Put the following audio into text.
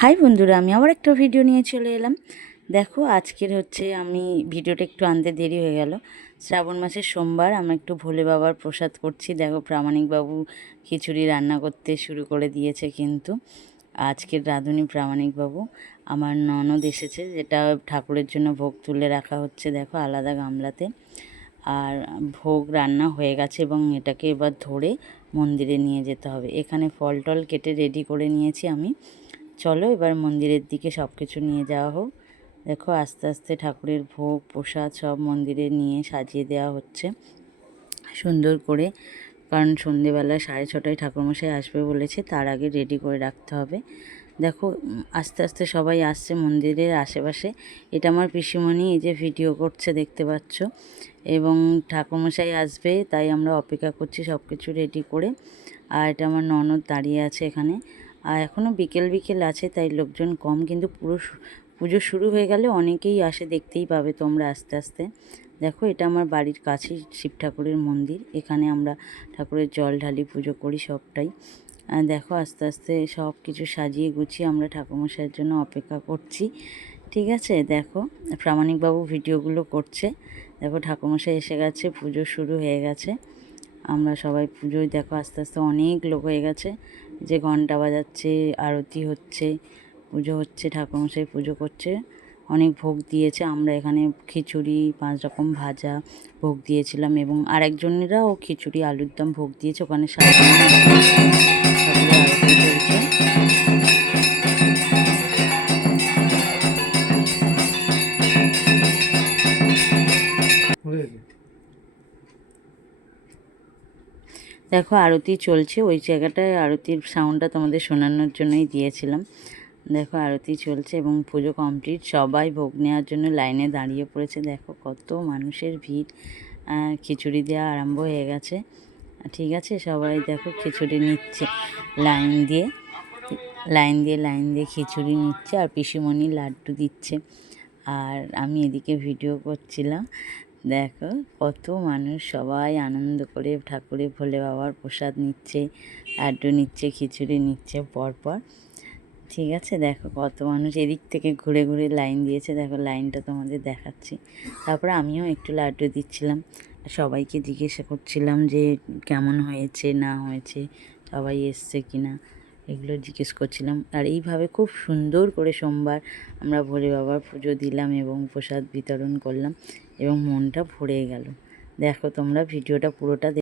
High বন্ধুরা, আমি আবার একটা ভিডিও নিয়ে চলে এলাম। দেখো, আজকের হচ্ছে আমি ভিডিওটা একটু আনতে দেরি হয়ে গেল। শ্রাবণ মাসের সোমবার আমি একটু ভোলে বাবার প্রসাদ করছি। দেখো প্রামাণিকবাবু খিচুড়ি রান্না করতে শুরু করে দিয়েছে কিন্তু। আজকের রাঁধুনি প্রামাণিকবাবু আমার ননদ এসেছে, যেটা ঠাকুরের জন্য ভোগ তুলে রাখা হচ্ছে, দেখো, আলাদা গামলাতে। আর ভোগ রান্না হয়ে গেছে এবং এটাকে এবার ধরে মন্দিরে নিয়ে যেতে হবে। এখানে ফল টল কেটে রেডি করে নিয়েছি আমি। চলো এবার মন্দিরের দিকে সব কিছু নিয়ে যাওয়া হোক। দেখো আস্তে আস্তে ঠাকুরের ভোগ, প্রসাদ সব মন্দিরে নিয়ে সাজিয়ে দেওয়া হচ্ছে। সুন্দর করে, কারণ সন্ধেবেলা সাড়ে ছটায় ঠাকুরমশাই আসবে বলেছে, তার আগে রেডি করে রাখতে হবে। দেখো আস্তে আস্তে সবাই আসছে মন্দিরের আশেপাশে। এটা আমার পিসিমণি এই যে ভিডিও করছে, দেখতে পাচ্ছ? এবং ঠাকুরমশাই আসবে, তাই আমরা অপেক্ষা করছি সব কিছু রেডি করে। আর এটা আমার ননদ দাঁড়িয়ে আছে এখানে। আর এখনও বিকেল বিকেল আছে, তাই লোকজন কম। কিন্তু পুরো পুজো শুরু হয়ে গেলে অনেকেই আসে, দেখতেই পাবে তোমরা আস্তে আস্তে। দেখো, এটা আমার বাড়ির কাছেই শিব ঠাকুরের মন্দির। এখানে আমরা ঠাকুরের জল ঢালি, পুজো করি সবটাই। দেখো, আস্তে আস্তে সব কিছু সাজিয়ে গুছিয়ে আমরা ঠাকুরমশাইয়ের জন্য অপেক্ষা করছি। ঠিক আছে? দেখো, প্রামাণিকবাবু ভিডিওগুলো করছে। দেখো, ঠাকুরমশাই এসে গেছে, পুজো শুরু হয়ে গেছে। আমরা সবাই পুজোয় দেখো, আস্তে আস্তে অনেক লোক হয়ে গেছে। যে ঘণ্টা বাজাচ্ছে, আরতি হচ্ছে, পুজো হচ্ছে, ঠাকুরমশাই পুজো করছে। অনেক ভোগ দিয়েছে। আমরা এখানে খিচুড়ি, পাঁচ রকম ভাজা ভোগ দিয়েছিলাম এবং আরেকজনেরাও খিচুড়ি, আলুর দম ভোগ দিয়েছে। ওখানে সাজানো দেখো, আরতি চলছে। ওই জায়গাটায় আরতির সাউন্ডটা তোমাদের শোনানোর জন্যই দিয়েছিলাম। দেখো, আরতি চলছে এবং পুজো কমপ্লিট সবাই ভোগ নেওয়ার জন্য লাইনে দাঁড়িয়ে পড়েছে। দেখো, কত মানুষের ভিড়। খিচুড়ি দেওয়া আরম্ভ হয়ে গেছে। ঠিক আছে, সবাই দেখো, খিচুড়ি নিচ্ছে। লাইন দিয়ে লাইন দিয়ে লাইন দিয়ে খিচুড়ি নিচ্ছে আর পিসিমণি লাড্ডু দিচ্ছে। আর আমি এদিকে ভিডিও করছিলাম। দেখো, কত মানুষ সবাই আনন্দ করে ঠাকুরের ভোলে বাবার প্রসাদ নিচ্ছে, লাড্ডু নিচ্ছে, খিচুড়ি নিচ্ছে পরপর। ঠিক আছে, দেখো কত মানুষ এদিক থেকে ঘুরে ঘুরে লাইন দিয়েছে, দেখো লাইনটা তোমাদের দেখাচ্ছি। তারপরে আমিও একটু লাড্ডু দিচ্ছিলাম, সবাইকে জিজ্ঞাসা করছিলাম যে কেমন হয়েছে, না হয়েছে, সবাই এসছে কি না এগুলো জিজ্ঞেস করছিলাম। আর এইভাবে খুব সুন্দর করে সোমবার আমরা ভোলে বাবার পুজো দিলাম এবং প্রসাদ বিতরণ করলাম এবং মনটা ভরে গেল। দেখো তোমরা ভিডিওটা পুরোটা